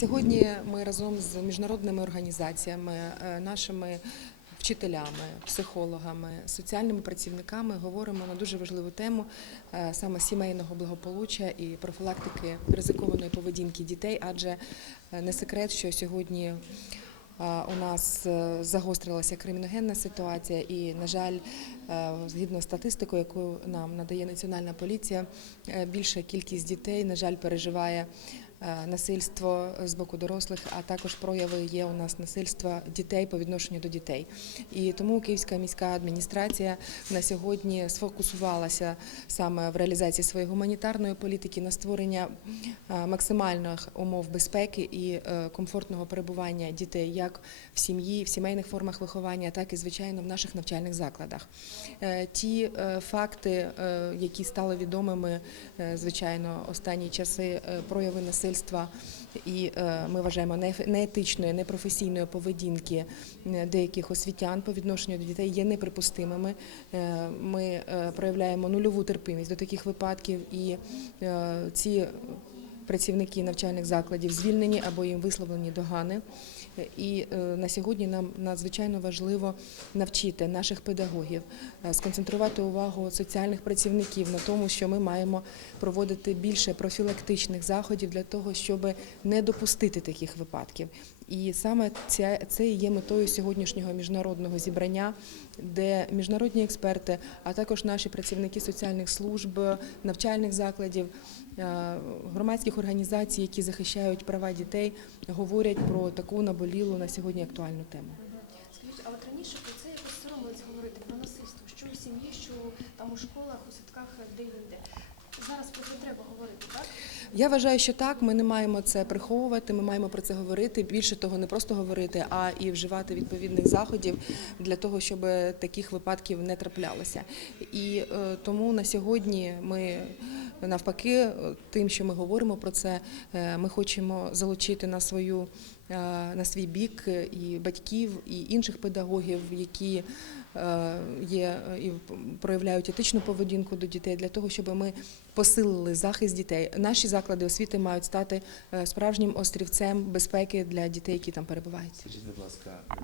Сьогодні ми разом з міжнародними організаціями, е, нашими вчителями, психологами, соціальними працівниками говоримо на дуже важливу тему е, саме сімейного благополуччя і профілактики ризикованої поведінки дітей, адже е, не секрет, що сьогодні у нас загострилася криміногенна ситуація, і, на жаль, згідно статистикою, яку нам надає Національна поліція, більша кількість дітей, на жаль, переживає насильство з боку дорослих, а також прояви є у нас насильства дітей по відношенню до дітей. І тому Київська міська адміністрація на сьогодні сфокусувалася саме в реалізації своєї гуманітарної політики на створення е, максимальних умов безпеки і е, комфортного перебування дітей як в сім'ї, в сімейних формах виховання, так і звичайно в наших навчальних закладах. Е, Ті е, факти, е, які стали відомими, е, звичайно, останні часи е, прояви насильства і е, ми вважаємо неетичної, непрофесійної поведінки е, деяких освітян по відношенню до дітей є неприпустимими. Е, Ми проявляємо нульову терпимість до таких випадків, і ці працівники навчальних закладів звільнені або їм висловлені догани. І е, на сьогодні нам надзвичайно важливо навчити наших педагогів, е, сконцентрувати увагу соціальних працівників на тому, що ми маємо проводити більше профілактичних заходів для того, щоб не допустити таких випадків. І саме ця це і є метою сьогоднішнього міжнародного зібрання, де міжнародні експерти, а також наші працівники соціальних служб, навчальних закладів, е, громадських організацій, які захищають права дітей, говорять про таку наболілу на сьогодні актуальну тему. Скажіть, а от раніше про це якось соромились говорити про насильство, що у сім'ї, що там у школах, у садках, де інде. Зараз про це треба говорити, так? Я вважаю, що так, ми не маємо це приховувати, ми маємо про це говорити. Більше того, не просто говорити, а і вживати відповідних заходів для того, щоб таких випадків не траплялося. І е, тому на сьогодні ми навпаки, е, тим, що ми говоримо про це, е, ми хочемо залучити на свою е, на свій бік і батьків, і інших педагогів, які є е, і проявляють етичну поведінку до дітей, для того, щоб ми посилили захист дітей. Наші заклади освіти мають стати е, справжнім острівцем безпеки для дітей, які там перебувають. Скажіть, будь ласка, е,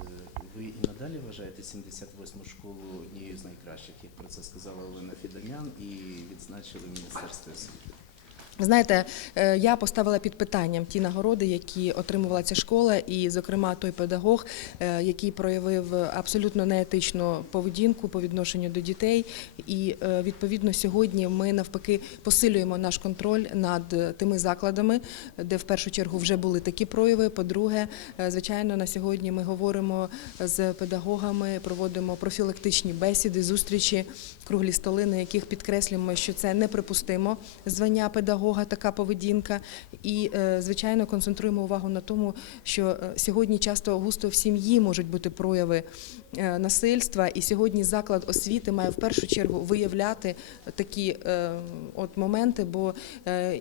ви і надалі вважаєте 78-му школу однією з найкращих, як про це сказала Олена Фідонян і відзначили Міністерство освіти? Знаєте, е, я поставила під питанням ті нагороди, які отримувала ця школа, і, зокрема, той педагог, е, який проявив абсолютно неетичну поведінку по відношенню до дітей. І е, відповідно сьогодні ми навпаки посилюємо наш контроль над тими закладами, де в першу чергу вже були такі прояви. По-друге, звичайно, на сьогодні ми говоримо з педагогами, проводимо профілактичні бесіди, зустрічі, круглі столи, на яких підкреслюємо, що це неприпустимо звання педагога, така поведінка. І, е, звичайно, концентруємо увагу на тому, що е, сьогодні часто густо в сім'ї можуть бути прояви е, насильства, і сьогодні заклад освіти має в першу чергу виявляти такі от моменти, бо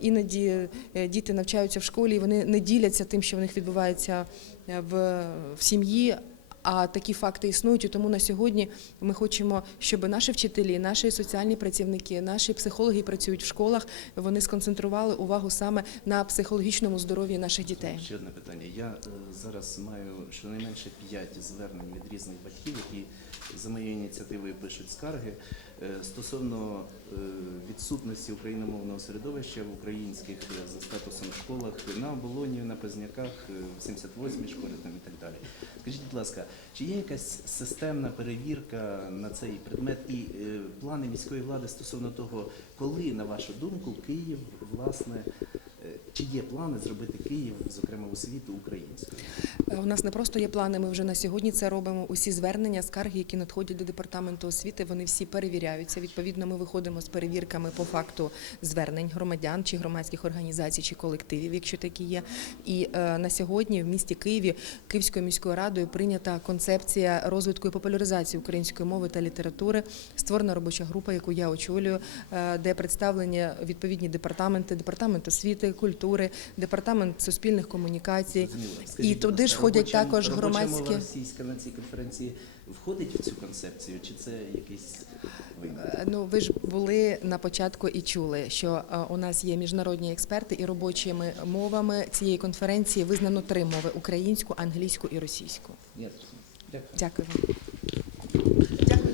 іноді діти навчаються в школі, і вони не діляться тим, що в них відбувається в сім'ї. А такі факти існують, і тому на сьогодні ми хочемо, щоб наші вчителі, наші соціальні працівники, наші психологи працюють в школах. Вони сконцентрували увагу саме на психологічному здоров'ї наших дітей. Ще одне питання. Я е, зараз маю щонайменше п'ять звернень від різних батьків, які за моєю ініціативою пишуть скарги е, стосовно е, відсутності україномовного середовища в українських за статусом школах на оболоні, на Пазняках, е, в 78-й школі там і так далі. Скажіть, будь ласка, чи є якась системна перевірка на цей предмет? І е, плани міської влади стосовно того, коли, на вашу думку, Київ власне чи є плани зробити Київ, зокрема освіту українською? Е, У нас не просто є плани. Ми вже на сьогодні це робимо. Усі звернення, скарги, які надходять до департаменту освіти, вони всі перевіряються. Відповідно, ми виходимо з перевірками по факту звернень громадян чи громадських організацій чи колективів, якщо такі є. І е, на сьогодні в місті Києві Київською міською радою прийнята концепція розвитку і популяризації української мови та літератури. Створена робоча група, яку я очолюю, е, де представлені відповідні департаменти, департамент освіти, культури. культури, департамент суспільних комунікацій. Зрозуміло. І туди ж ходять робоча- також громадські. мова російська на цій конференції входить в цю концепцію, чи це якийсь? Е, Ну, ви ж були на початку і чули, що е, у нас є міжнародні експерти, і робочими мовами цієї конференції визнано три мови: українську, англійську і російську. Дякую. Дякую.